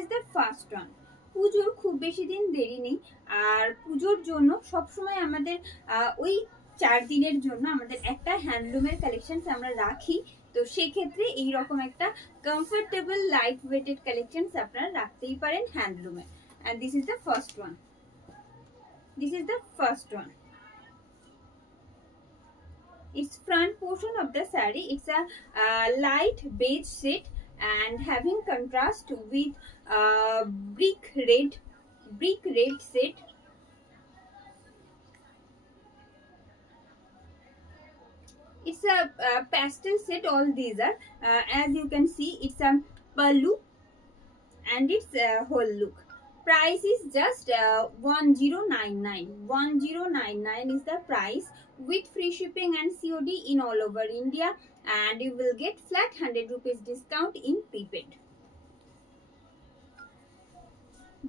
is the first one. পুজোর খুব বেশি দিন দেরি নেই, আর পুজোর জন্য সবসময় আমাদের ওই 4 দিনের জন্য আমাদের একটা হ্যান্ডলুমের কালেকশন আমরা রাখি। তো সেক্ষেত্রে এইরকম একটা কমফোর্টেবল লাইট ওয়েটেড কালেকশন আপনারা রাখতেই পারেন হ্যান্ডলুমে। and this is the first one. This is the first one. Its front portion of the saree, it's a light beige shade and having contrast with brick red shade. It's a pastel set. All these are as you can see, it's a pallu and it's a whole look. Price is just 1099. 1099 is the price with free shipping and COD in all over India, and you will get flat 100 rupees discount in prepaid.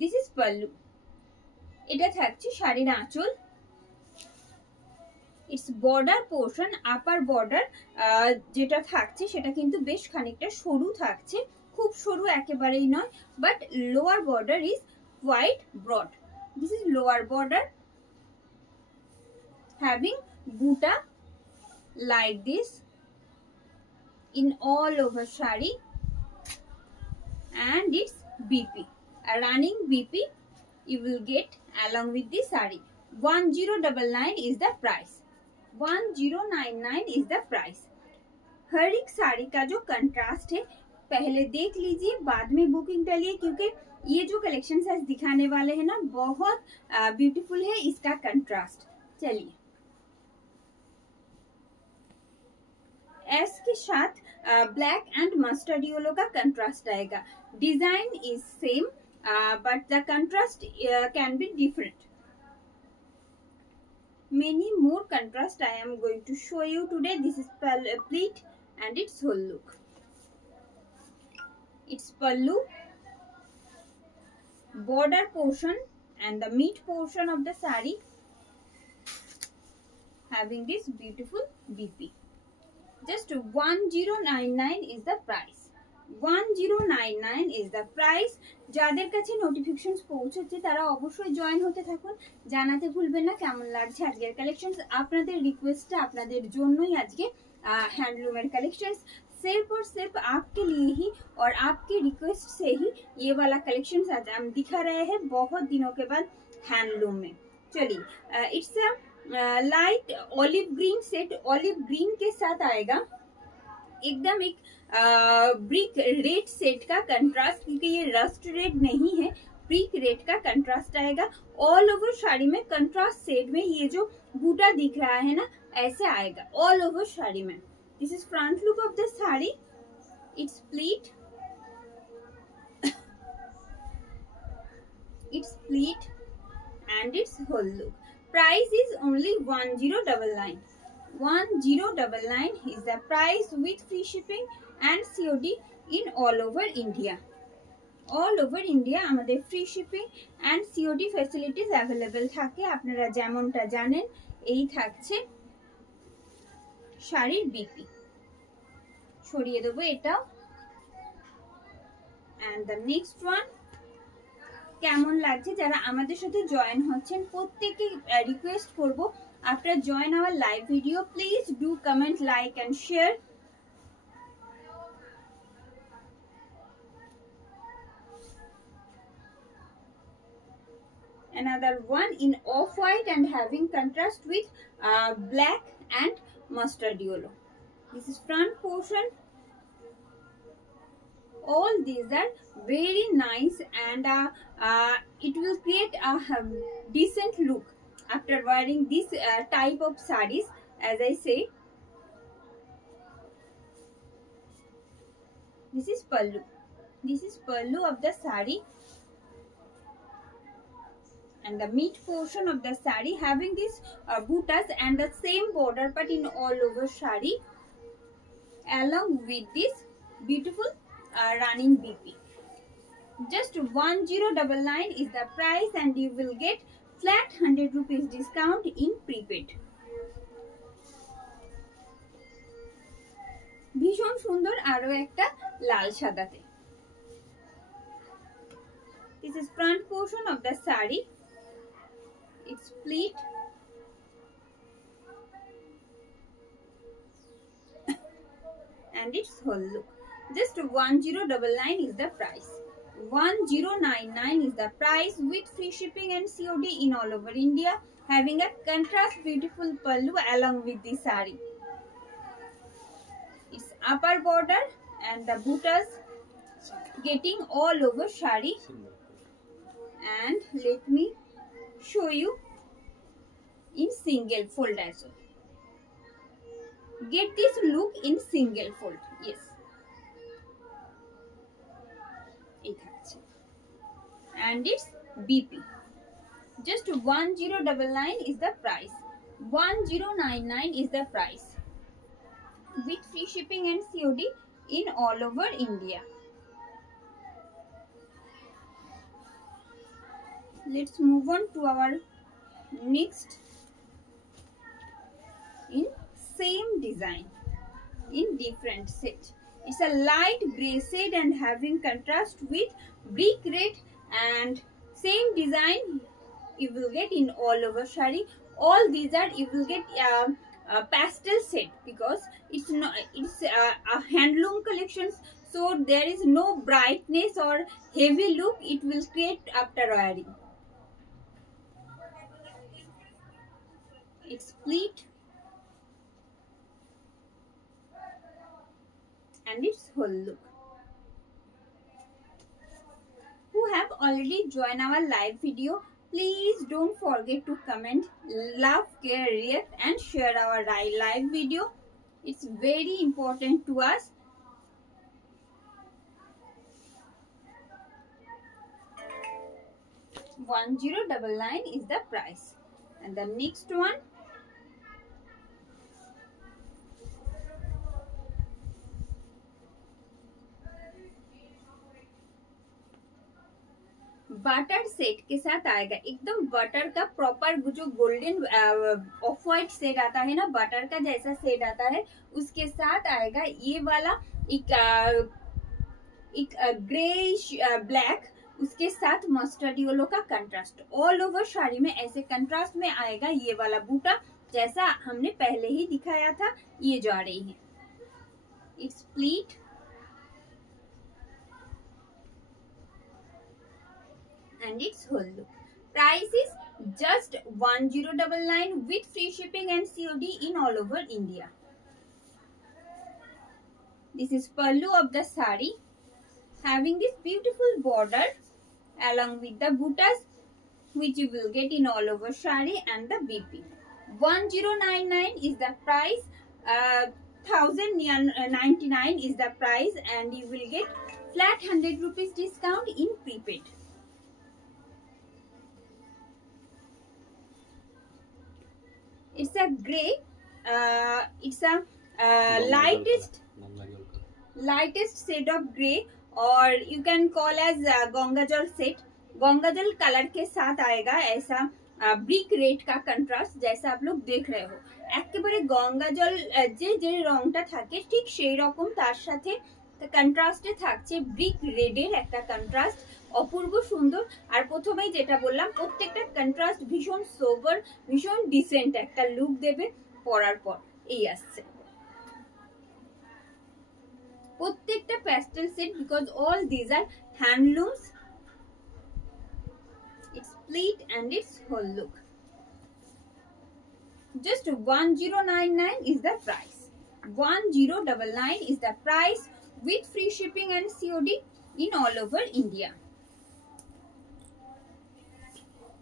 This is pallu. এটা থাকছে শাড়ির আঁচল। Its border portion, upper border যেটা থাকছে সেটা কিন্তু বেশ খানিকটা সরু থাকছে, খুব সরু একেবারেই নয়, but lower border is quite broad. This is lower border having buta like this in all over shari, and it's BP, a running BP you will get along with the sari. 1099 is the price. 1099 is the price. हर एक साड़ी का जो contrast है पहले देख लीजिए, बाद में booking डालिए, क्योंकि ये जो कलेक्शन आज दिखाने वाले हैं ना बहुत ब्यूटीफुल है इसका कंट्रास्ट। चलिए, एस के साथ ब्लैक एंड मस्टर्ड येलो का कंट्रास्ट आएगा। Design is same but the contrast can be different. Many more contrast I am going to show you today. This is pleat and its whole look. It's pallu, border portion and the mid portion of the sari having this beautiful BP. Just 1099 is the price. 1099 is the price. যাদের কাছে notifications পৌঁছচ্ছে তারা অবশ্যই join হতে থাকুন। জানাতে ভুলবেন না কেমন লাগছে আজকের কালেকশনস। আপনাদের রিকোয়েস্টটা আপনাদের জন্যই আজকে हैंडलूमेर कलेक्शंस सिर्फ और सिर्फ आपके लिए ही और आपके रिक्वेस्ट से ही ये वाला कलेक्शंस आज हम दिखा रहे हैं बहुत दिनों के बाद हैंडलूम में। चलिए, it's a light olive green set, olive green के साथ आएगा एकदम एक ब्रिक रेड सेट का कंट्रास्ट, क्योंकि ये रस्ट रेड नहीं है, ब्रिक रेड का कंट्रास्ट आएगा। ऑल ओवर साड़ी में कंट्रास्ट सेट में ये जो बूटा दिख रहा है ना ऐसे आएगा ऑल ओवर साड़ी में। This is front look of the sari. It's pleat, it's pleat and it's whole look. Price is only 1099। 1099 is the price with free shipping and COD in all over India. All over India আমাদের free shipping and COD facilities available থাকে। আপনারা যেমনটা জানেন এই থাকছে শাড়ির BP. সরিয়ে দেবো এটাও। and the next one, কেমন লাগছে যারা আমাদের সাথে জয়েন হচ্ছেন প্রত্যেককে রিকোয়েস্ট করব, after join our live video please do comment, like and share. Another one in off-white and having contrast with black and mustard yellow. This is front portion. All these are very nice and it will create a decent look after wearing this type of sarees. As I say, this is pallu. This is pallu of the saree, and the mid portion of the saree having these buttas and the same border but in all over saree, along with this beautiful running BP. Just 1099 is the price and you will get flat 100 rupees discount in prepaid. ভীষণ সুন্দর আরো একটা লাল সাদাতে। This is front portion of the sari. It's split. And its whole look. Just 1099 is the price. 1099 is the price with free shipping and COD in all over India, having a contrast beautiful pallu along with the sari. Its upper border and the buttas getting all over sari. And let me show you in single fold as well. Get this look in single fold. Yes. And it's BP. Just 1099 is the price. 1099 is the price with free shipping and COD in all over India. Let's move on to our next in same design in different set. It's a light grey shade and having contrast with brick red, and same design you will get in all over sari. All these are you will get a pastel set because it's not a handloom collections, so there is no brightness or heavy look it will create after wearing. It's split and its whole look. Who have already joined our live video, please don't forget to comment, love, care, react and share our live video. It's very important to us. $1099 is the price. And the next one, butter set के साथ आएगा, एकदम butter का proper जो golden of white set आता है ना, butter का जैसा सेट आता है उसके साथ आएगा ये वाला एक ग्रेइश ब्लैक, उसके साथ मस्टर्ड येलो का कंट्रास्ट ऑल ओवर साड़ी में ऐसे कंट्रास्ट में आएगा ये वाला बूटा जैसा हमने पहले ही दिखाया था, ये जा रही है. It's split and its whole look. Price is just 1099 with free shipping and COD in all over India. This is pallu of the sari, having this beautiful border along with the buttas which you will get in all over sari and the BP. 1099 is the price, 1099 is the price, and you will get flat 100 rupees discount in prepaid. It's a grey, it's a lightest shade of grey, और you can call as गंगाजल set. गंगाजल colour के साथ आएगा ऐसा brick red का contrast जैसा आप लोग देख रहे हो. একেবারে গঙ্গাজল যে রংটা থাকে ঠিক সেই রকম তার সাথে কন্ট্রাস্টে থাকছে ব্রিক রেডের একটা কন্ট্রাস্ট, অপূর্ব সুন্দর. আর প্রথমেই যেটা বললাম প্রত্যেকটা কন্ট্রাস্ট ভীষণ সোবার, ভীষণ ডিসেন্ট একটা লুক দেবে পরার পর. এই আসছে প্রত্যেকটা pastel set because all these are handlooms. It's split and it's whole look. Just 1099 is the price. 1099 is the price with free shipping and COD in all over India.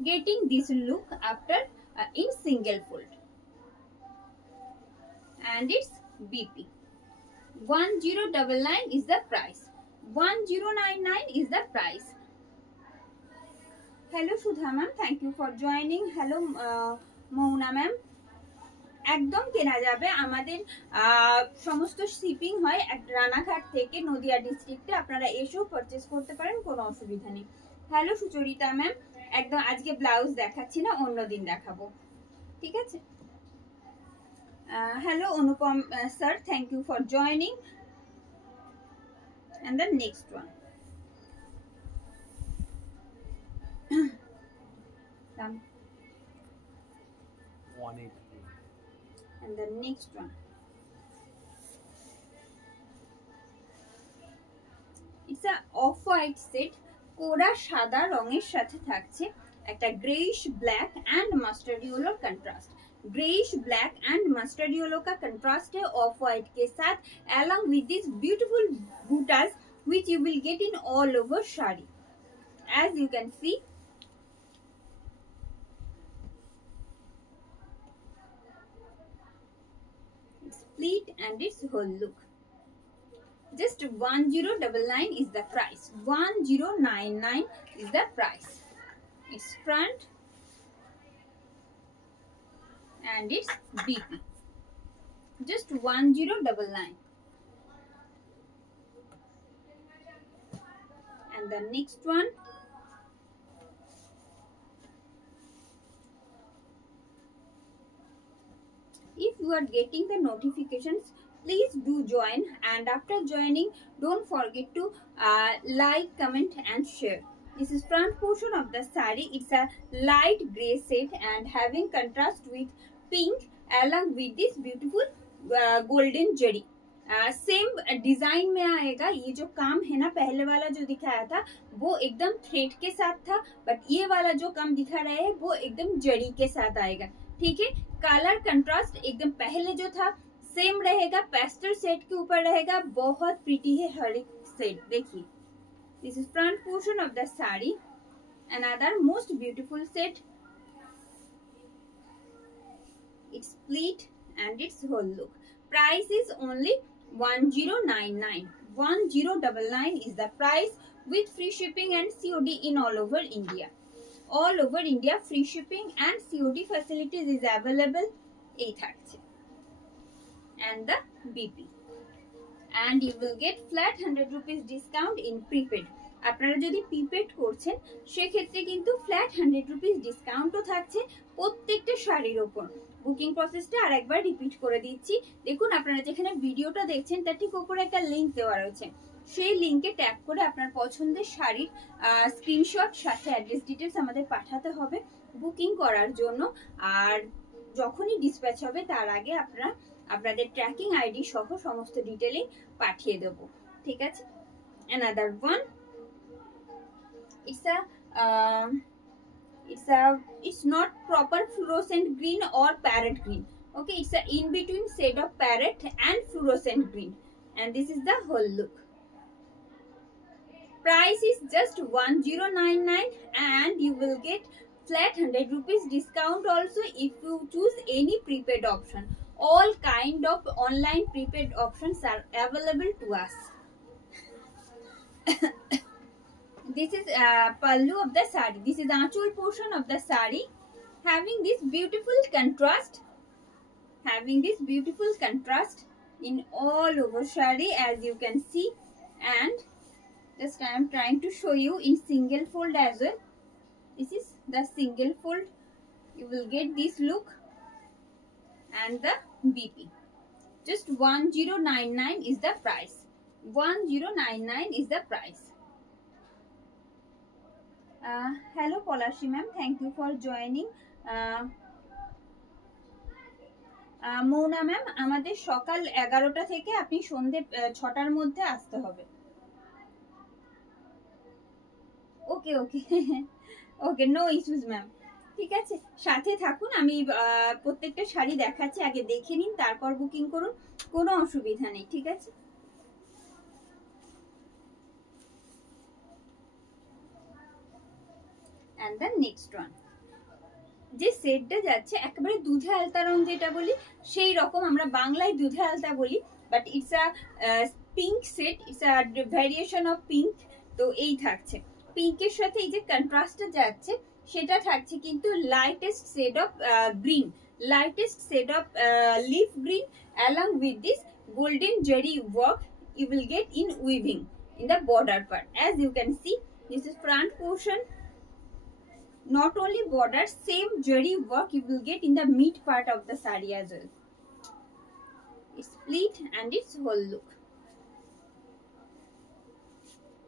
Getting this look after in single fold. And it's BP. 1099 is the price. 1099 is the price. Hello Sudha ma'am, thank you for joining. Hello Mouna ma'am. একদম কেনা যাবে, আমাদের সমস্ত shipping হয় রানাঘাট থেকে নদিয়া ডিস্ট্রিক্টে, আপনারা এসেও পারচেজ করতে পারেন, কোনো অসুবিধা নেই. হ্যালো সুচরিতা ম্যাম, একদম আজকে ব্লাউজ দেখাচ্ছি না, অন্যদিন দেখাবো, ঠিক আছে. Hello Anupam sir, thank you for joining. And the next one, Come. 180. And the next one. It's a off-white set. কোরা সাদা রঙের সাথে থাকছে একটা greyish black and mustard yellow contrast. Greyish black and mustard yellow का कंट्रास्ट है off white के साथ along with this beautiful buttas which you will get in all over shari. As you can see, it's split and its whole look. Just 1099 is the price. 1099 is the price. Its front and its BP. Just 1099. And the next one. If you are getting the notifications, please do join, and after joining don't forget to like, comment and share. This is front portion of the saree. It's a light gray set and having contrast with pink along with this beautiful golden jari. Same design में आएगा. ये जो काम है ना, पहले वाला जो दिखाया था वो एकदम थ्रेड के साथ था, बट ये वाला जो काम दिखा रहे हैं वो एकदम जड़ी के साथ आएगा. ठीक है, कलर कंट्रास्ट एकदम पहले जो था सेम रहेगा, पेस्टल सेट के ऊपर रहेगा. बहुत प्रीटी है हर एक सेट. देखिए, this is front portion of the sari. Another most beautiful set. It's split and it's whole look. Price is only 1099. 1099 is the price with free shipping and COD in all over India. All over India free shipping and COD facilities is available. এই থাকছে. And the BP. And you will get flat 100 rupees discount in prepaid. আপনারা যদি prepaid করছেন সেক্ষেত্রে কিন্তু flat 100 rupees ডিসকাউন্টও থাকছে প্রত্যেকটা শাড়ির উপর. বুকিং প্রসেসটা আরেকবার রিপিট করে দিচ্ছি. দেখুন, আপনারা যেখানে ভিডিওটা দেখছেন তার ঠিক উপরে একটা লিংক দেওয়া রয়েছে. সেই লিংকে ট্যাপ করে আপনার পছন্দের শাড়ির স্ক্রিনশট সাথে অ্যাড্রেস ডিটেলস আমাদের পাঠাতে হবে বুকিং করার জন্য. আর যখনই ডিসপ্যাচ হবে তার আগে আপনাদের ট্র্যাকিং আইডি সহ সমস্ত ডিটেইলিং পাঠিয়ে দেব. ঠিক আছে. Another one. It's not proper fluorescent green or parrot green. Okay, it's a in between shade of parrot and fluorescent green, and this is the whole look. Price is just 1099 and you will get flat 100 rupees discount also if you choose any prepaid option. All kind of online prepaid options are available to us. This is pallu of the sari. This is the anchal portion of the sari, having this beautiful contrast in all over sari, as you can see. And just I am trying to show you in single fold as well. This is the single fold. You will get this look and the BP. Just 1099 is the price. 1099 is the price. Hello Polashi ma'am, thank you for joining. মৌনা ma'am, আমাদের সকাল 11টা থেকে আপনি সন্ধ্যে 6টার মধ্যে আসতে হবে. ওকে ওকে ওকে, no issues ma'am. ঠিক আছে, সাথে থাকুন. আমি প্রত্যেকটা শাড়ি দেখাচ্ছি, আগে দেখে নিন তারপর বুকিং করুন, কোনো অসুবিধা নেই. ঠিক আছে. And the next one. যে সেটটা যাচ্ছে একেবারে দুধে আলতা রং যেটা বলি সেই রকম, আমরা বাংলায় দুধে আলতা বলি, but it's a pink set. It's a variation of pink. তো এই থাকছে পিঙ্কের সাথে এই যে কন্ট্রাস্টটা যাচ্ছে সেটা থাকছে কিন্তু lightest shade of green, lightest shade of leaf green along with this golden jari work you will get in weaving in the border part. As you can see, this is front portion. Not only border, same jari work you will get in the mid part of the sari as well. It's split and its whole look.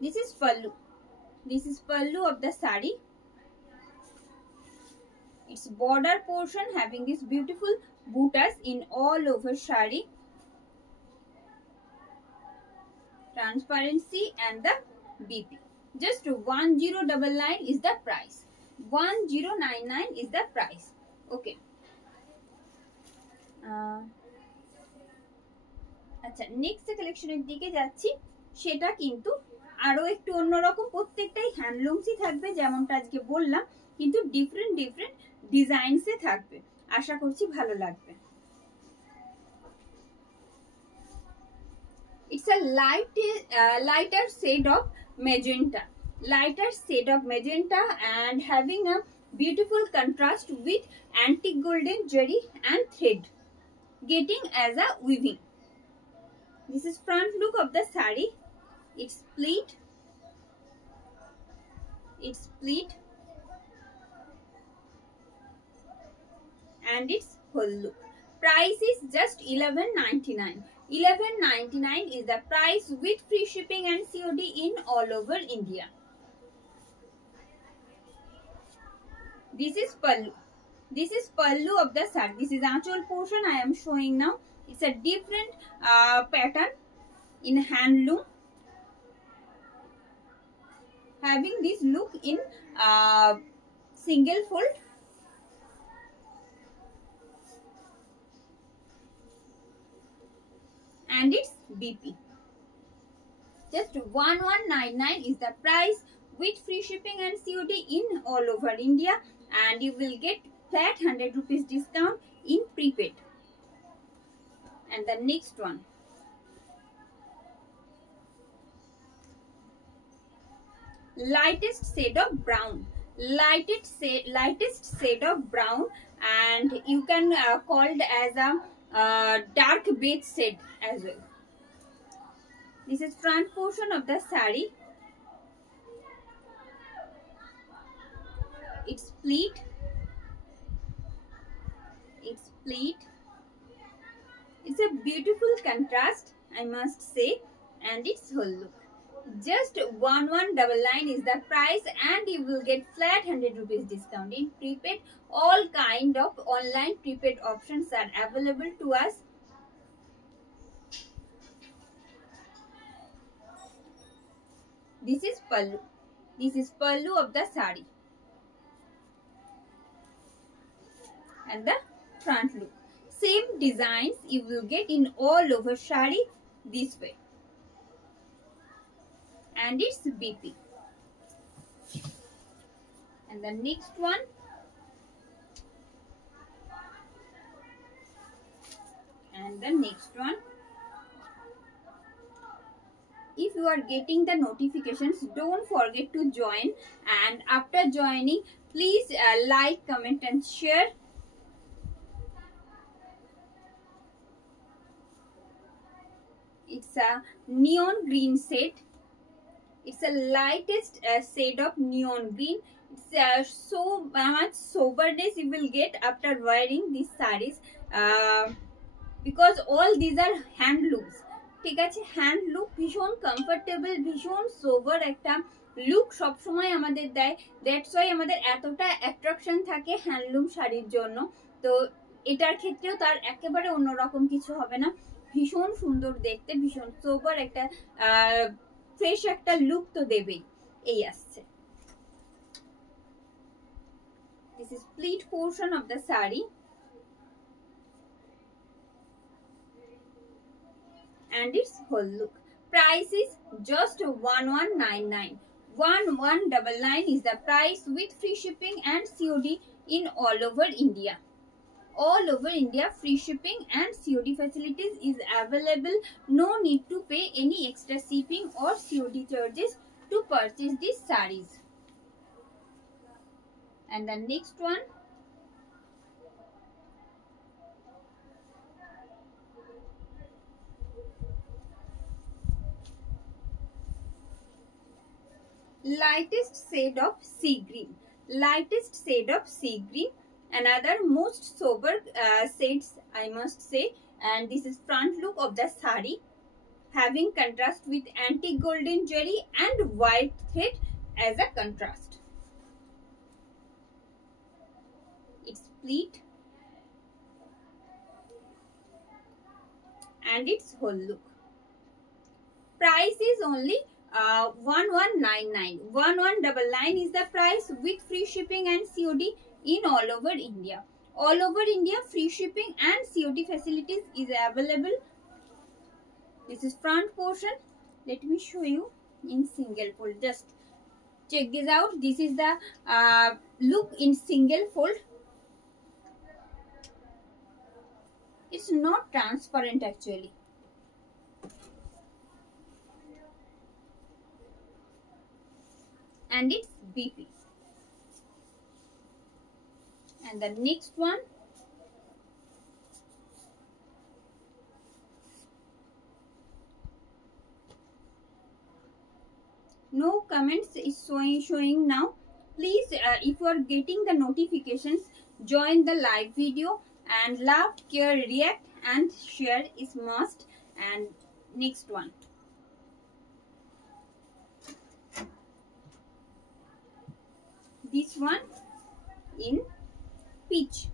This is pallu. This is pallu of the sari. Its border portion having this beautiful buttas in all over shari, transparency, and the BP. Just 1099 is the price. 1099 is the price. Okay. আচ্ছা, next কালেকশনের দিকে যাচ্ছি। সেটা কিন্তু আরো একটু অন্যরকম, প্রত্যেকটাই হ্যান্ডলুমসই থাকবে যেমনটা আজকে বললাম, কিন্তু ডিফারেন্ট ডিফারেন্ট ডিজাইনসে থাকবে। আশা করছি ভালো লাগবে। It's a lighter shade of magenta. Lighter shade of magenta and having a beautiful contrast with antique golden jari and thread, getting as a weaving. This is front look of the sari. It's split. And its whole look. Price is just 1199. 1199 is the price with free shipping and COD in all over India. This is pallu. This is pallu of the sari. This is anchal portion I am showing now. It's a different pattern in handloom, having this look in single fold. And its BP. Just 1199 is the price with free shipping and COD in all over India, and you will get flat 100 rupees discount in prepaid. And the next one, lightest shade of brown. Lightest shade of brown, and you can call it as a dark beige shade as well. This is front portion of the sari. It's split. It's a beautiful contrast, I must say, and its whole look. Just 1199 is the price, and you will get flat 100 rupees discount in prepaid. All kind of online prepaid options are available to us. This is pallu. This is pallu of the sari. And the front look. Same designs you will get in all over sari this way. And its BP. And the next one, if you are getting the notifications, don't forget to join, and after joining please like, comment and share. It's a neon green set. It's the lightest shade of neon green. It's so much soberness you will get after wearing these sarees, because all these are handlooms. ঠিক আছে, হ্যান্ডলুক ভীষণ comfortable, ভীষণ সোবার একটা look সবসময় আমাদের দেয়। That's why আমাদের এতটা অ্যাট্রাকশন থাকে হ্যান্ডলুম শাড়ির জন্য। তো এটার ক্ষেত্রেও তার একেবারে অন্যরকম কিছু হবে না, ভীষণ সুন্দর দেখতে, ভীষণ সোবার একটা ফ্রেশ একটা লুক তো দেবেই। এই আসছে, this is split portion of the saree, and its whole look. Price is just 1199. 1199 is the price with free shipping and COD in all over India. All over India, free shipping and COD facilities is available. No need to pay any extra shipping or COD charges to purchase these sarees. And the next one, lightest shade of sea green. Lightest shade of sea green, another most sober shades I must say. And this is front look of the saree, having contrast with antique golden jari and white thread as a contrast. pleat and its whole look. Price is only 1199. 1199 is the price with free shipping and COD in all over India. All over India, free shipping and COD facilities is available. This is front portion. Let me show you in single fold. Just check this out. This is the look in single fold. It's not transparent actually. And it's BP. And the next one, no comments is showing now. Please, if you are getting the notifications, join the live video, and love, care, react and share is must. And next one, this one in peach,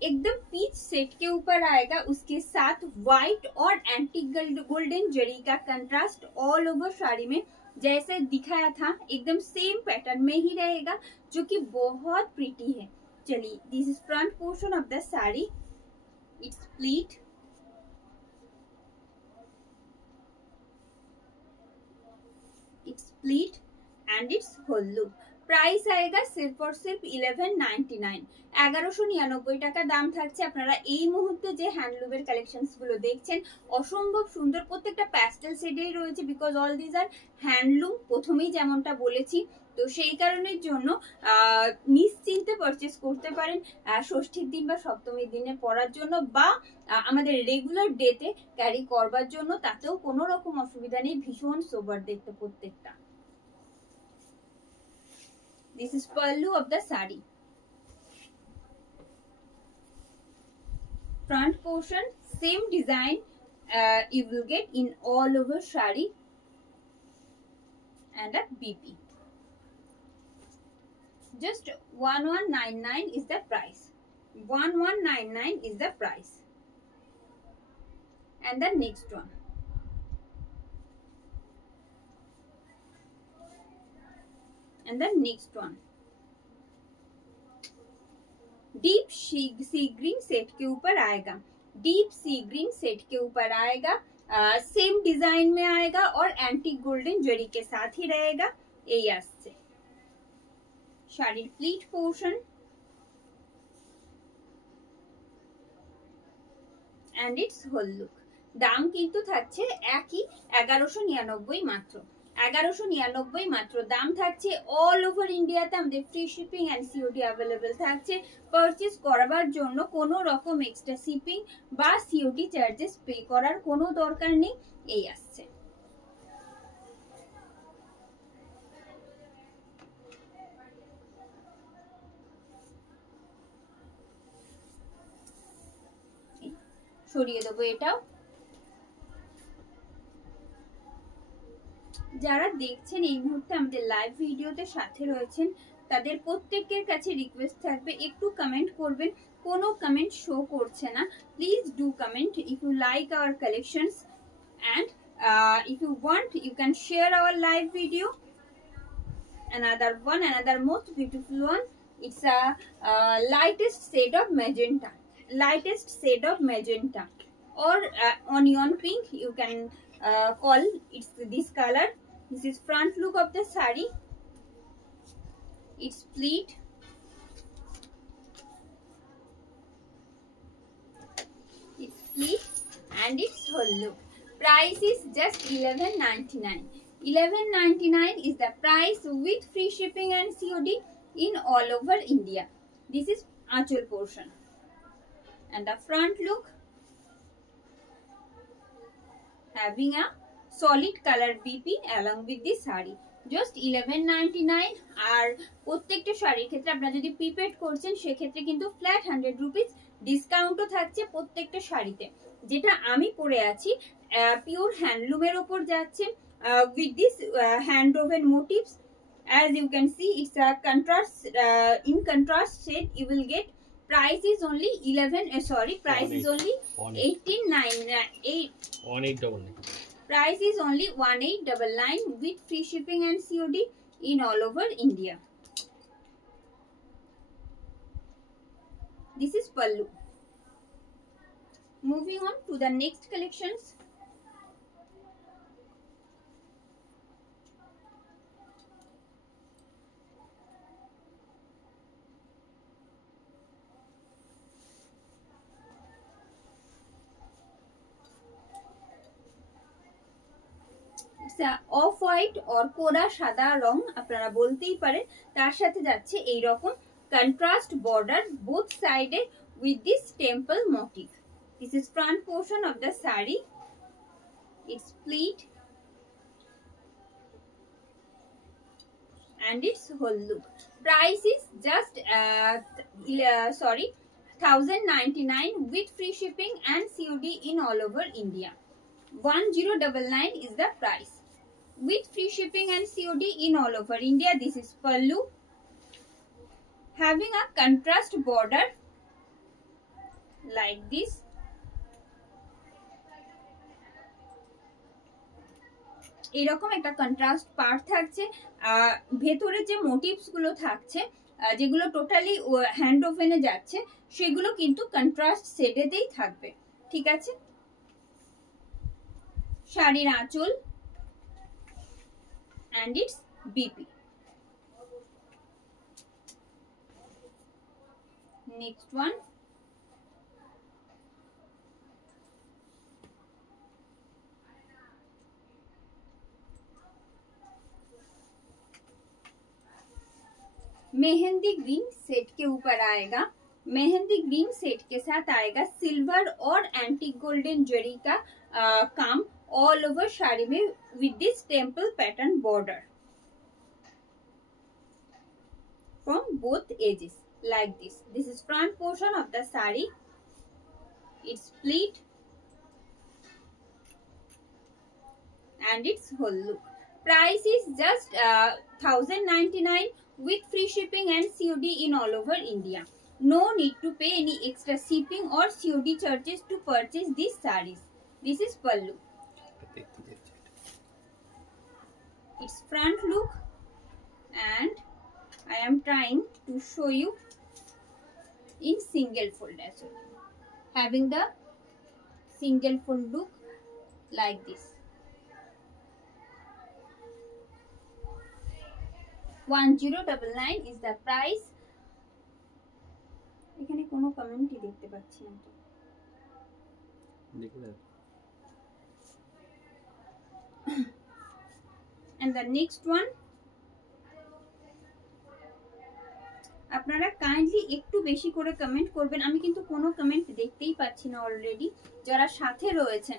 एकदम peach set के ऊपर आएगा, उसके साथ white और antique golden जरी का contrast all over sari में जैसे दिखाया था एकदम सेम पैटर्न में ही रहेगा, जो कि बहुत प्रीटी है. चलिए, this is front portion of the sari. It's pleat, and it's whole look. Price আয়েগা সির্ফ और सिर्फ 1199, 1199 টাকা দাম থাকছে. আপনারা এই মুহূর্তে যে হ্যান্ডলুমের কালেকশনস গুলো দেখছেন অসম্ভব সুন্দর, প্রত্যেকটা প্যাস্টেল শেডেই রয়েছে, because all this are handloom, প্রথমেই যেমনটা বলেছি. তো সেই কারণের জন্য নিশ্চিন্তে পারচেস করতে পারেন ষষ্ঠীর দিন বা সপ্তমীর দিনে পরার জন্য, বা আমাদের রেগুলার ডেতে ক্যারি করবার জন্য, তাতেও কোনো রকম অসুবিধা নেই. ভীষণ সোবার দেখতে প্রত্যেকটা. This is pallu of the sari. Front portion, same design you will get in all over sari and a BP. Just 1199 is the price. 1199 is the price. And the next one. And the next one, deep sea green set के ऊपर आएगा. Deep sea green set के ऊपर आएगा, same design में आएगा और antique golden जरी के साथ ही रहेगा. এই আসছে শাড়ির pleat portion and its whole look. দাম কিন্তু থাকছে একই 1199 মাত্র. 1199 মাত্র দাম থাকছে. অল ওভার ইন্ডিয়াতে আমাদের free shipping and COD available থাকছে. পারচেজ করার জন্য কোনো রকম এক্সট্রা শিপিং বা সিওডি চার্জেস পে করার কোনো দরকার নেই. এই আসছে সরিয়ে দেবো এটাও. যারা দেখছেন এই মুহূর্তে আমাদের লাইভ ভিডিওতে সাথে রয়েছেন তাদের প্রত্যেকের কাছে রিকোয়েস্ট থাকবে একটু কমেন্ট করবেন. কোনো কমেন্ট শো করছে না. Please do comment if you like our collections, and if you want you can share our live video. another most beautiful one, it's a lightest shade of magenta or onion pink, you can call it's this color. This is front look of the sari. It's pleat, and its whole look. Price is just 1199. 1199 is the price with free shipping and COD in all over India. This is Aanchal portion, and the front look having a solid color BP along with this sari. Just 1199. আর প্রত্যেকটা শাড়ির ক্ষেত্রে আপনারা যদি prepaid করছেন সেক্ষেত্রে কিন্তু flat 100 rupees ডিসকাউন্টও থাকছে প্রত্যেকটা শাড়িতে. যেটা আমি পরে আছি পিওর হ্যান্ডলুমের ওপর যাচ্ছে with this hand woven motifs. As you can see, it's a contrast in contrast shade. You will get price is only 11 sorry, price is only 1899. Price is only 1899 with free shipping and COD in all over India. This is pallu. Moving on to the next collections. Off white or কোরা সাদা রং আপনারা বলতেই পারেন, তার সাথে যাচ্ছে এই রকম কন্ট্রাস্ট বর্ডার বোথ সাইডে with this temple motif. This is front portion of the sari, it's pleat and its whole look. Price is just 1099 with free shipping and COD in all over India. 1099 is the price with free shipping and COD in all over India. This is pallu, having a contrast border like this. এরকম একটা contrast part থাকছে, ভেতরে যে motives গুলো থাকছে যেগুলো totally hand ওভেনে যাচ্ছে সেগুলো কিন্তু কন্ট্রাস্ট শেডেতেই থাকবে, ঠিক আছে। শাড়ির আঁচল and its BP. Next one, mehndi green set के ऊपर आएगा। मेहंदी ग्रीन सेट के साथ आएगा सिल्वर और एंटीक गोल्डन जरी का काम ऑल ओवर साड़ी में with this temple pattern border from both edges like this. This is front portion of the saree, its pleat and its whole look. Price is just 1099 with free shipping and COD in all over India. No need to pay any extra shipping or COD charges to purchase these sarees. This is pallu. Its front look, and I am trying to show you in single fold as well, having the single fold look like this. 1099 is the price. এখানে কোনো কমেন্টই দেখতে পাচ্ছি না তো, দেখুন। And the next one, আপনারা kindly একটু বেশি করে কমেন্ট করবেন, আমি কিন্তু কোনো কমেন্ট দেখতেই পাচ্ছি না অলরেডি। যারা সাথে রয়েছেন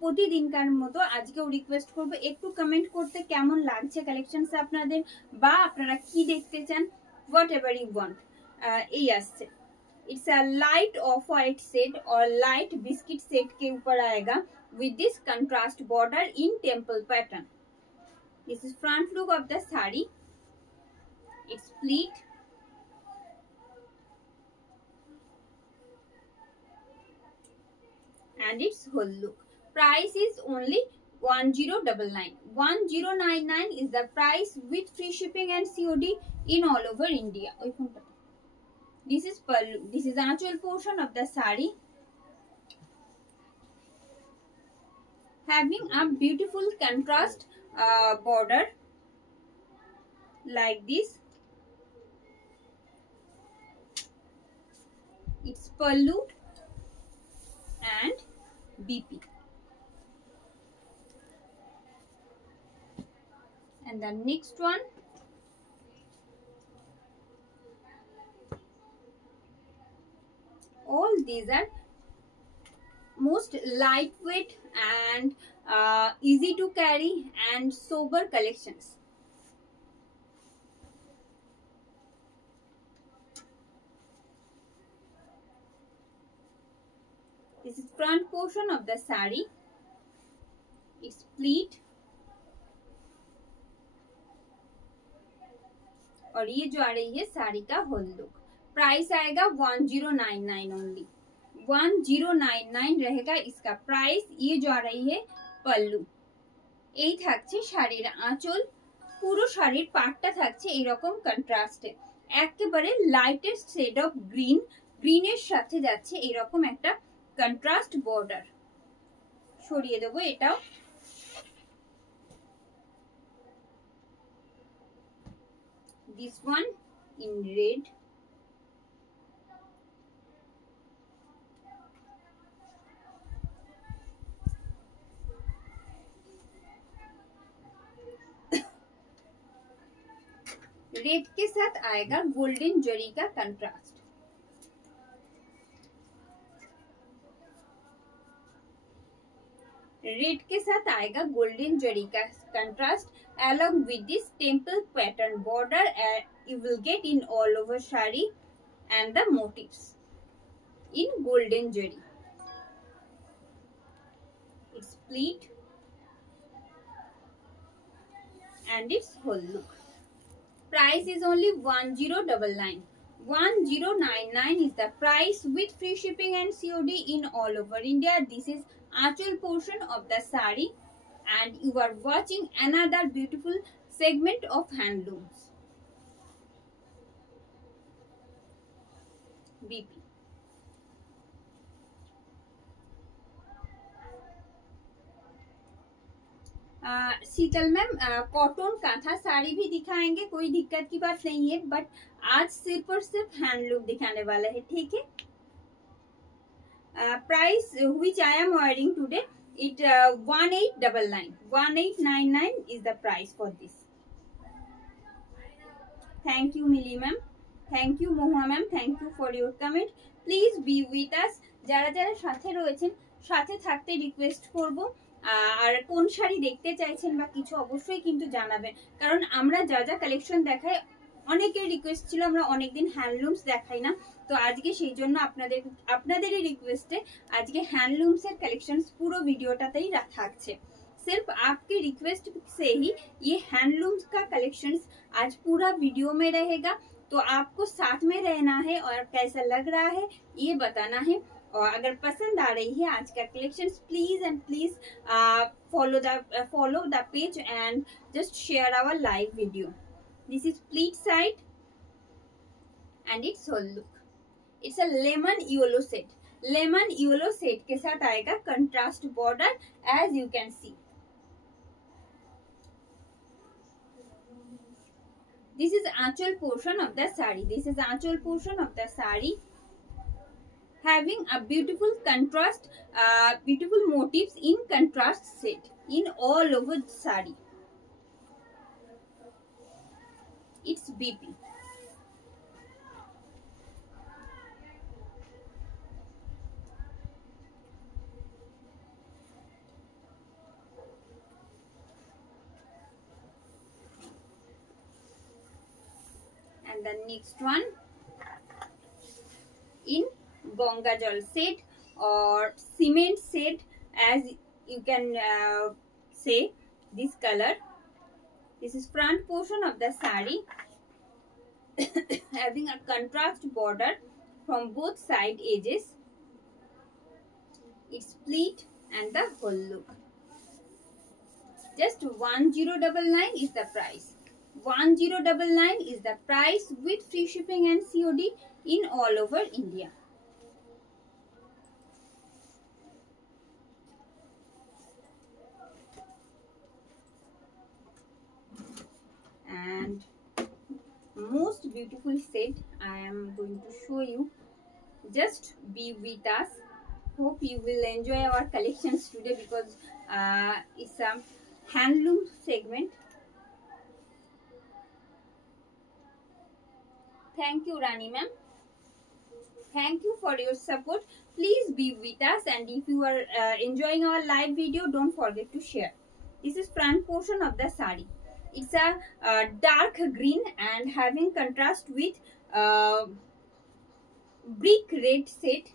প্রতিদিনকার মতো আজকেও রিকোয়েস্ট করবো একটু কমেন্ট করতে, কেমন লাগছে কালেকশনস আপনাদের, বা আপনারা কি দেখতে চান, হোয়াট এভার ইউ ওয়ান্ট। এই আসছে, it's a light off white set और लाइट बिस्किट सेट के ऊपर आएगा with this contrast border in temple pattern. This is front look of the saree, its pleat and its whole look. Price is only 1099. 1099 is the price with free shipping and COD in all over India. This is pallu. This is anchal portion of the saree, having a beautiful contrast border like this. It's pallu and BP. And the next one, all these are most lightweight and easy to carry and sober collections. This is front portion of the saree, its pleat, और ये जो आ रही है साड़ी का whole look. Price आएगा 1099 only, 1099 रहेगा इसका price. ये जो आ रही है पल्लू, এই থাকছে শাড়ির আঁচল, পুরো শাড়ির পাটটা থাকছে এরকম কন্ট্রাস্টে, একেবারে লাইটেস্ট শেড অফ গ্রিন, গ্রিনের সাথে যাচ্ছে এরকম একটা কন্ট্রাস্ট বর্ডার। সরিয়ে দেবো এটাও। This one in red, red के साथ आएगा गोल्डन जरी का कंट्रास्ट। रेड के साथ आएगा गोल्डन जरी का contrast along with this temple pattern border you will get in all over shari and the motifs in golden jari. It's pleat and its whole look. Price is only 1099. 1099 is the price with free shipping and COD in all over India. This is Aanchal portion of the sari and you are watching another beautiful segment of handlooms. BP. Sheetal ma'am cotton kantha sari भी दिखाएंगे, कोई दिक्कत की बात नहीं है, but आज सिर्फ और सिर्फ हैंडलूम दिखाने वाला है, ठीक है। Price which I am wearing today it 1899 is the price for this. Thank you Mili ma'am, thank you Mohua ma'am, thank you for your comment. Please be with us. যারা যারা সাথে রয়েছেন সাথে থাকতে রিকোয়েস্ট করব, আর কোন শাড়ি দেখতে চাইছেন বা কিছু অবশ্যই কিন্তু জানাবেন, কারণ আমরা যা যা কালেকশন দেখাই অনেকের রিকোয়েস্ট ছিল আমরা অনেকদিন হ্যান্ডলুমস দেখাই না, তো আজকে সেই জন্য আপনাদেরই রিকোয়েস্টে আজকে হ্যান্ডलूम्स এর কালেকশনস পুরো ভিডিওটাতেই থাকছে। सिर्फ आपके रिक्वेस्ट से ही ये हैंडलूम्स का कलेक्शंस आज पूरा वीडियो में रहेगा, तो आपको साथ में रहना है और कैसा लग रहा है ये बताना है। और अगर पसंद आ रही है आज का collections, please and please follow the page and just share our live video. This is pleat side and it's whole look. It's a lemon yellow set, lemon yellow set के साथ आएगा contrast border as you can see. This is Aanchal portion of the sari. This is Aanchal portion of the sari, having a beautiful contrast, beautiful motifs in contrast set in all over the sari. It's BP. And the next one in Ganga Jal set or cement set, as you can say this color. This is front portion of the sari having a contrast border from both side edges. It's pleat and the whole look. Just 1099 is the price. 1099 is the price with free shipping and COD in all over India. And most beautiful set I am going to show you. Just be with us. Hope you will enjoy our collections today because it's a handloom segment. Thank you Rani ma'am, thank you for your support. Please be with us, and if you are enjoying our live video, don't forget to share. This is front portion of the sari. It's a dark green and having contrast with brick red set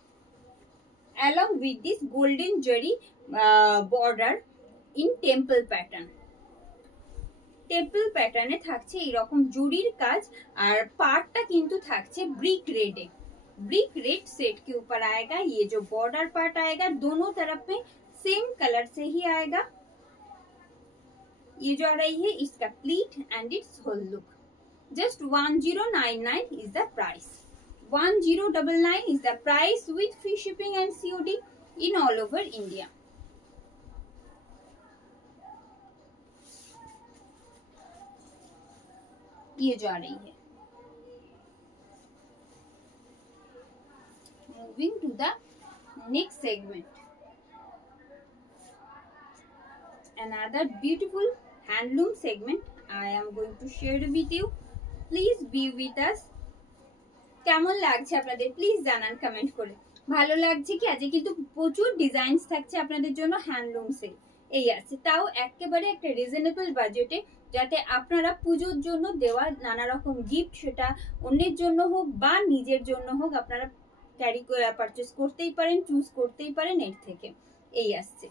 along with this golden jari border in temple pattern. Temple প্যাটার্নে থাকছে এরকম জুড়ির কাজ, আর पार्टটা কিন্তু থাকছে brick red. Brick red set के ऊपर आएगा। ये जो बॉर्डर पार्ट आएगा दोनों तरफ में सेम कलर से ही आएगा। ये जो आ रही है इसका pleat and it's whole look. Just 1099 is the price. 1099 is the price with free shipping and COD in all over India. ये जो आ रही है। Moving to the next segment. Another beautiful handloom segment I am going to share with you. Please be with us. কেমন লাগছে আপনাদের please জানান comment করে। ভালো লাগছে কি? আজকে কিন্তু প্রচুর ডিজাইনস থাকছে আপনাদের জন্য হ্যান্ডলুমসে। এই আছে, তাও একেবারে একটা রিজনেবল বাজেটে, যাতে আপনারা পুজোর জন্য দেওয়া নানা রকম গিফট, সেটা অন্যের জন্য হোক বা নিজের জন্য হোক, আপনারা ক্যারি করে পারচেস করতেই পারেন, চুজ করতেই পারেন এর থেকে। এই আসছে,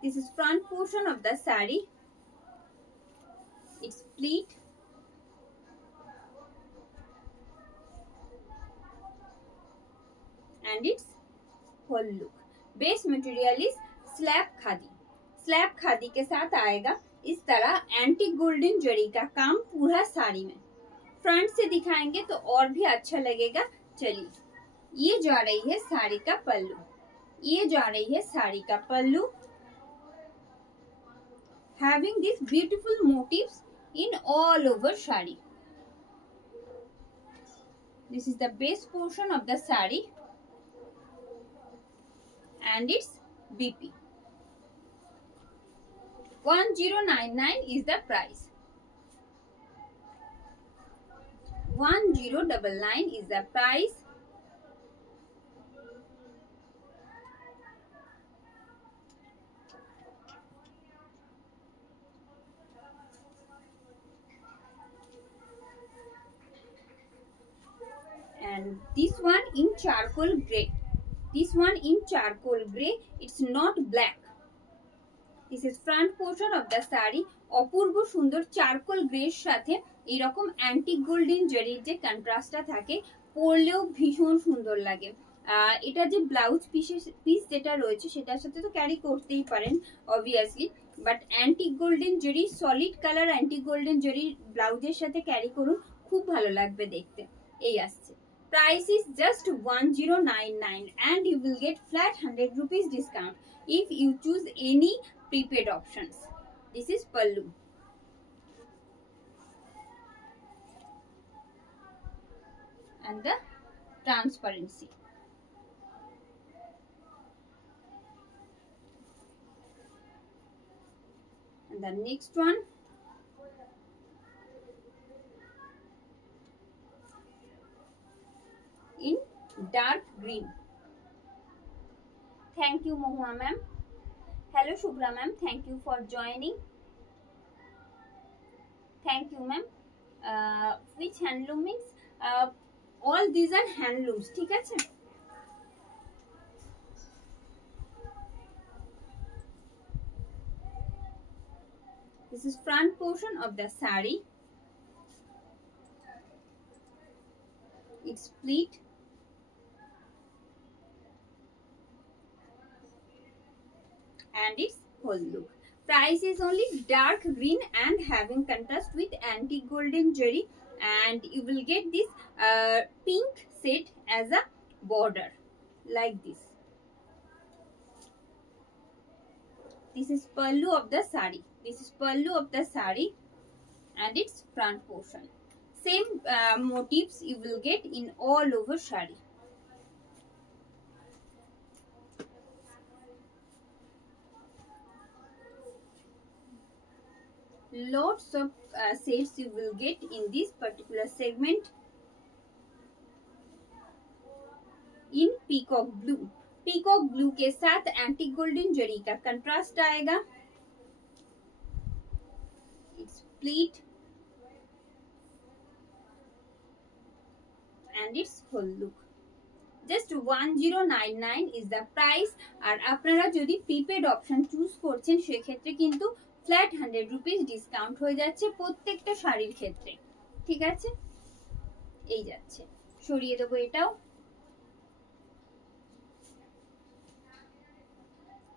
this is front portion of the saree. It's pleat and its whole look. Base material is slab khadi. Slab khadi के साथ आएगा इस तरह एंटीक गोल्डन जरी का काम पूरा साड़ी में। फ्रंट से दिखाएंगे तो और भी अच्छा लगेगा। चलिए, ये जा रही है साड़ी का पल्लू। ये जा रही है साड़ी का पल्लू, having these beautiful motifs in all over saree. This is the base portion of the saree and its BP. 1099 is the price. 1099 is the price. And this one in charcoal grey. This one in charcoal grey. It's not black. This is front portion of the saree. অপূর্ব সুন্দর charcoal গ্রের সাথে এরকম antique golden জরির যে কন্ট্রাস্টটা থাকে, পরলেও ভীষণ সুন্দর লাগে। এটা যে ব্লাউজ পিস যেটা রয়েছে সেটার সাথে তো ক্যারি করতেই পারেন অবভিয়াসলি, বাট অ্যান্টিক গোল্ডেন জরি, সলিড কালার অ্যান্টিক গোল্ডেন জরির ব্লাউজের সাথে ক্যারি করুন, খুব ভালো লাগবে দেখতে। এই আসছে, price is just 1099 and you will get flat 100 rupees discount if you choose any prepaid options. This is pallu. And the transparency. And the next one, in dark green. Thank you Mohua ma'am. Hello Shubhra ma'am, thank you for joining. Thank you ma'am. Which handloom means? All these are handlooms, ঠিক আছে? This is front portion of the saree. It's pleat and its whole look. Price is only dark green and having contrast with antique golden jari, and you will get this pink set as a border like this. This is pallu of the saree. This is pallu of the saree and its front portion. Same motifs you will get in all over saree. Lots of sets you will get in this particular segment. In peacock blue. Peacock blue के साथ antique golden जरी का contrast आएगा. It's pleat and its whole look. Just 1099 is the price. আর আপনারা যদি prepaid option choose করছেন সেক্ষেত্রে কিন্তু flat 100 rupees discount হয়ে যাচ্ছে প্রত্যেকটা শাড়ির ক্ষেত্রে, ঠিক আছে? এই যাচ্ছে, সরিয়ে দেবো এটাও।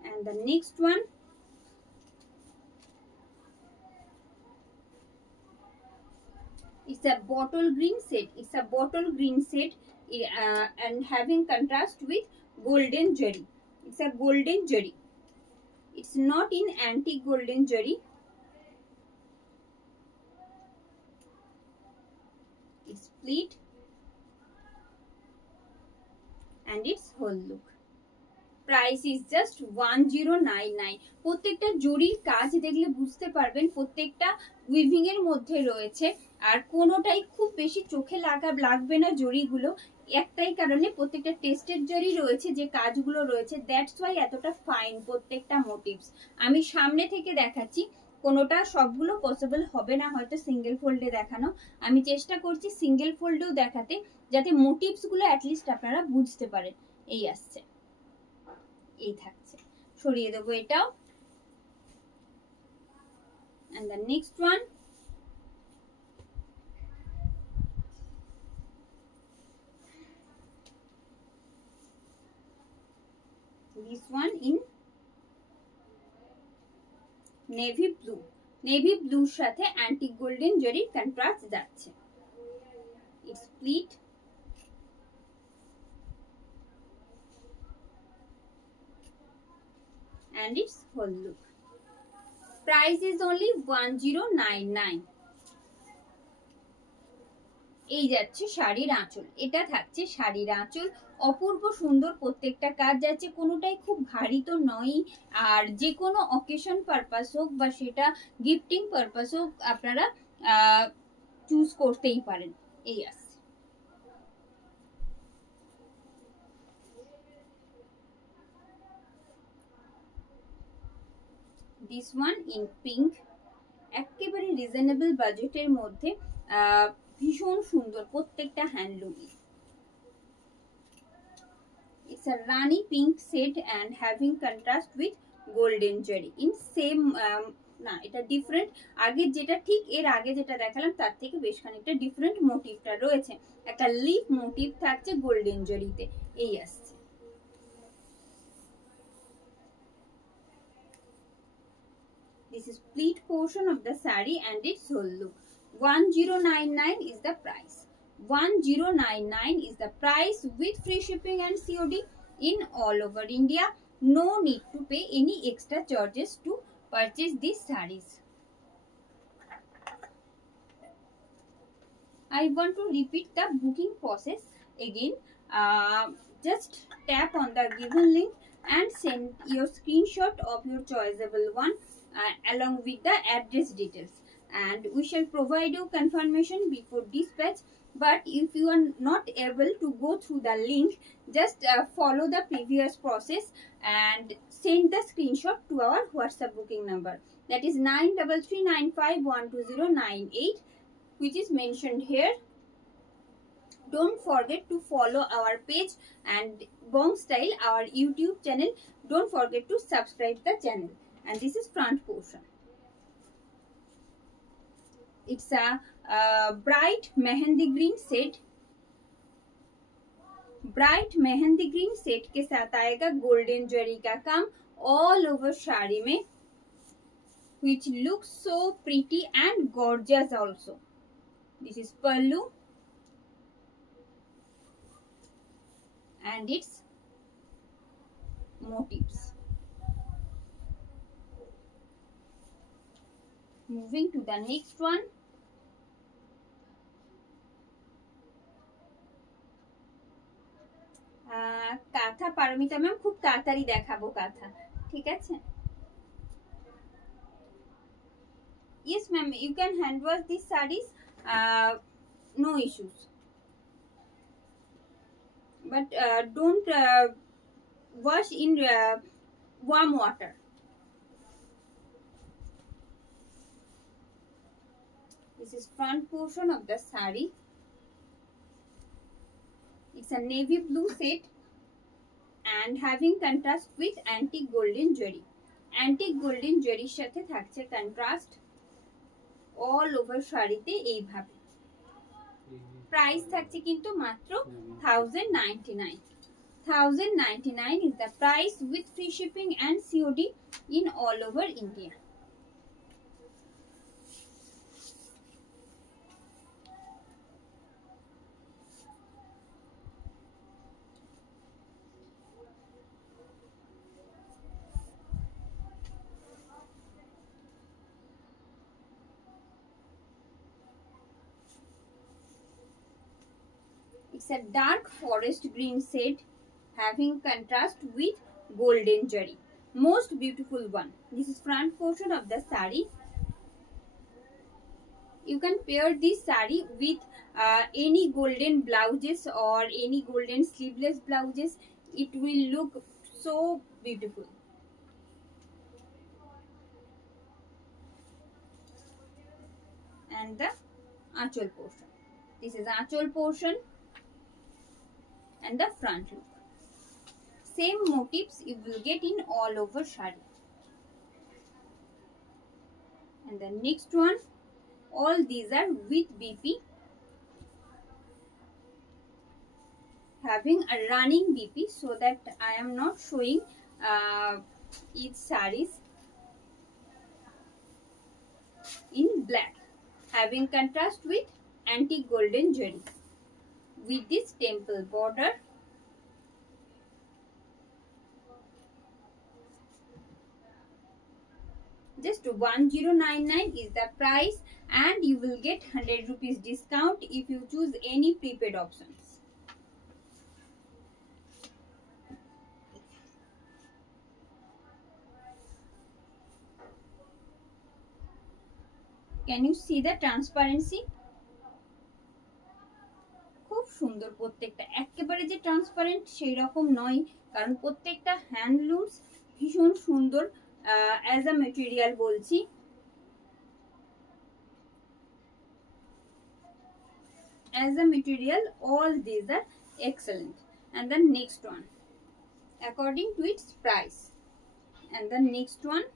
And the next one, it's a bottle green set. It's a bottle green set and having contrast with golden jari. It's a golden jari. It's not in antique golden jari. It's split and its whole look. Price is just 1099. প্রত্যেকটা জরির কাজ দেখলে বুঝতে পারবেন প্রত্যেকটা weaving এর মধ্যে রয়েছে, আর কোনোটাই খুব বেশি চোখে লাগবে না জরিগুলো, একটাই কারণে প্রত্যেকটা টেস্টেড জরি রয়েছে, যে কাজগুলো রয়েছে, দ্যাটস ওয়াই এতটা ফাইন প্রত্যেকটা মোটিভস। আমি সামনে থেকে দেখাচ্ছি, কোনোটা সবগুলো পসিবল হবে না হয়তো সিঙ্গেল ফোল্ডে দেখানো, আমি চেষ্টা করছি সিঙ্গেল ফোল্ডেও দেখাতে, যাতে মোটিভস গুলো অ্যাটলিস্ট আপনারা বুঝতে পারেন। এই আসছে, এই থাকছে, সরিয়ে দেবো এটাও। and the next one, this one in navy blue. navy blue সাথে antique golden জরির কন্ট্রাস্ট যাচ্ছে। it's split and its whole look. Price is only 1099. এই যাচ্ছে শাড়ির আঁচল, এটা থাকছে শাড়ির আঁচল, অপূর্ব সুন্দর প্রত্যেকটা কাজ যাচ্ছে, কোনোটাই খুব ভারী তো নয়, আর যে কোনো অকেশন পারপাস হোক বা সেটা গিফটিং পারপাস হোক আপনারা চুজ করতেই পারেন। এই আসছে, this one in pink, একেবারে রিজনেবল বাজেটের মধ্যে, ভীষণ সুন্দর প্রত্যেকটা handloom. it's a rani pink set and having contrast with golden jari in same না এটা ডিফারেন্ট, আগে যেটা ঠিক এর আগে যেটা দেখালাম তার থেকে বেশ খানিকটা ডিফারেন্ট মোটিভটা রয়েছে, একটা লিফ মোটিভ থাকছে গোল্ডেন জরিতে। এই আসছে, this is split portion of the saree and its whole look. 1099 is the price. 1099 is the price with free shipping and COD in all over India. No need to pay any extra charges to purchase these sarees. I want to repeat the booking process again. Just tap on the given link and send your screenshot of your choiceable one along with the address details, and we shall provide you confirmation before dispatch. But if you are not able to go through the link, just follow the previous process and send the screenshot to our WhatsApp booking number, that is 9339512098, which is mentioned here. Don't forget to follow our page and Bong Style, our YouTube channel. Don't forget to subscribe the channel. And this is front portion. It's a bright mehendi green set. bright mehendi green set के साथ आएगा golden जरी का काम all over sari में, which looks so pretty and gorgeous also. This is pallu and its motifs. Moving to the next one. কাঁথা Paromita ma'am খুব তাড়াতাড়ি দেখাবো কাঁথা, ঠিক আছে? Yes ma'am, you can hand wash these sarees, no issues, but don't wash in warm water. This is front portion of the saree. It's a navy blue set and having contrast with antique golden jari. Antique golden জেরির সাথে থাকছে contrast all over শাড়িতে এইভাবে। Price থাকছে কিন্তু মাত্র 1099। 1099 is the price with free shipping and COD in all over India. It's a dark forest green shade having contrast with golden jari. Most beautiful one. This is front portion of the sari. You can pair this sari with any golden blouses or any golden sleeveless blouses. It will look so beautiful. And the aanchal portion. This is aanchal portion and the front look. Same motifs you will get in all over shadi. And the next one, all these are with BP, having a running BP, so that I am not showing each sarees in black, having contrast with antique golden jari with this temple border. Just 1099 is the price, and you will get 100 rupees discount if you choose any prepaid options. Can you see the transparency? খুব সুন্দর প্রত্যেকটা, একেবারে যে transparent সেই রকম নয়, কারণ প্রত্যেকটা হ্যান্ডলুমস ভীষণ সুন্দর as a material বলছি। As a material, all these are excellent. And the next one, according to its price. And the next one,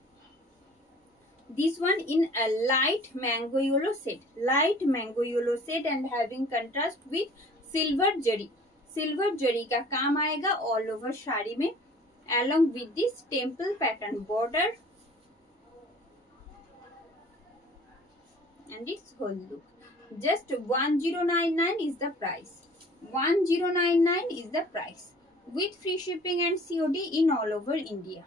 this one in a light mango yellow set, light mango yellow set, and having contrast with silver jari. Silver jari का काम आएगा all over sari में, along with this temple pattern border and its whole look. Just 1099 is the price. 1099 is the price with free shipping and COD in all over India.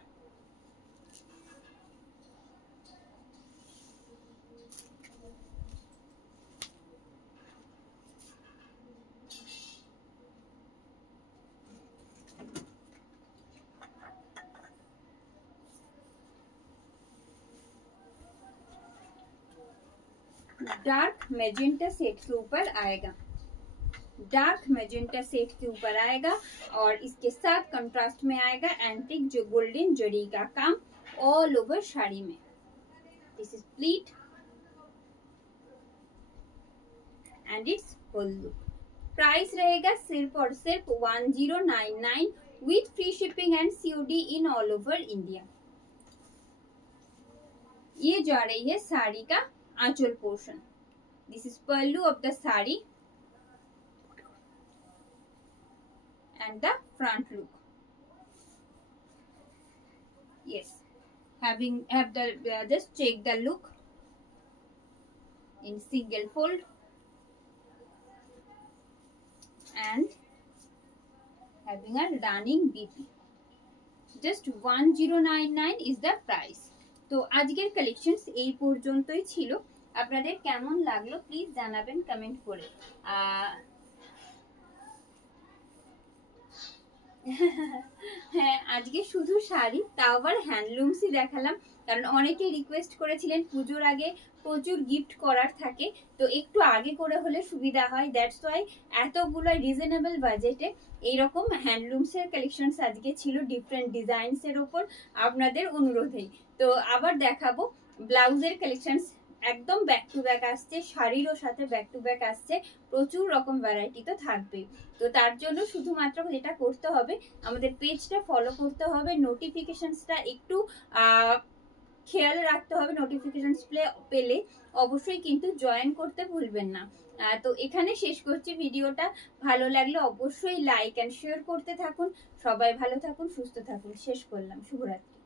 Dark magenta set के ऊपर आएगा, dark magenta set के ऊपर आएगा, और इसके साथ contrast में आएगा एंटिक जो गोल्डन जरी का काम ऑल ओवर साड़ी में। This is pleat and it's whole look. Price रहेगा सिर्फ और सिर्फ 1099 with free shipping and COD in all over India. ये जा रही है साड़ी का आंचल portion. This is pallu of the sari and the front look. Yes, have the just check the look in single fold and having a running BP. Just 1099 is the price. তো আজকের collections এই পর্যন্তই ছিল। আপনাদের কেমন লাগলো please জানাবেন comment করে। হ্যাঁ, আজকে শুধু শাড়ি, তাও আবার হ্যান্ডলুমসই দেখালাম, কারণ অনেকে রিকোয়েস্ট করেছিলেন পুজোর আগে প্রচুর গিফট করার থাকে, তো একটু আগে করে হলে সুবিধা হয়। দ্যাটস ওয়াই এতগুলো রিজনেবল বাজেটে এইরকম হ্যান্ডলুমসের কালেকশনস আজকে ছিল ডিফারেন্ট ডিজাইনসের ওপর, আপনাদের অনুরোধেই। তো আবার দেখাবো ব্লাউজের কালেকশনস একদম ব্যাক টু ব্যাক আসছে, শাড়িরও সাথে ব্যাক টু ব্যাক আসছে, প্রচুর রকম ভ্যারাইটি তো থাকবে। তো তার জন্য শুধুমাত্র যেটা করতে হবে, আমাদের পেজটা ফলো করতে হবে, নোটিফিকেশনসটা একটু খেয়াল রাখতে হবে, নোটিফিকেশন পেলে অবশ্যই কিন্তু জয়েন করতে ভুলবেন না। তো এখানে শেষ করছি ভিডিওটা। ভালো লাগলে অবশ্যই লাইক অ্যান্ড শেয়ার করতে থাকুন। সবাই ভালো থাকুন, সুস্থ থাকুন। শেষ করলাম। শুভরাত্রি।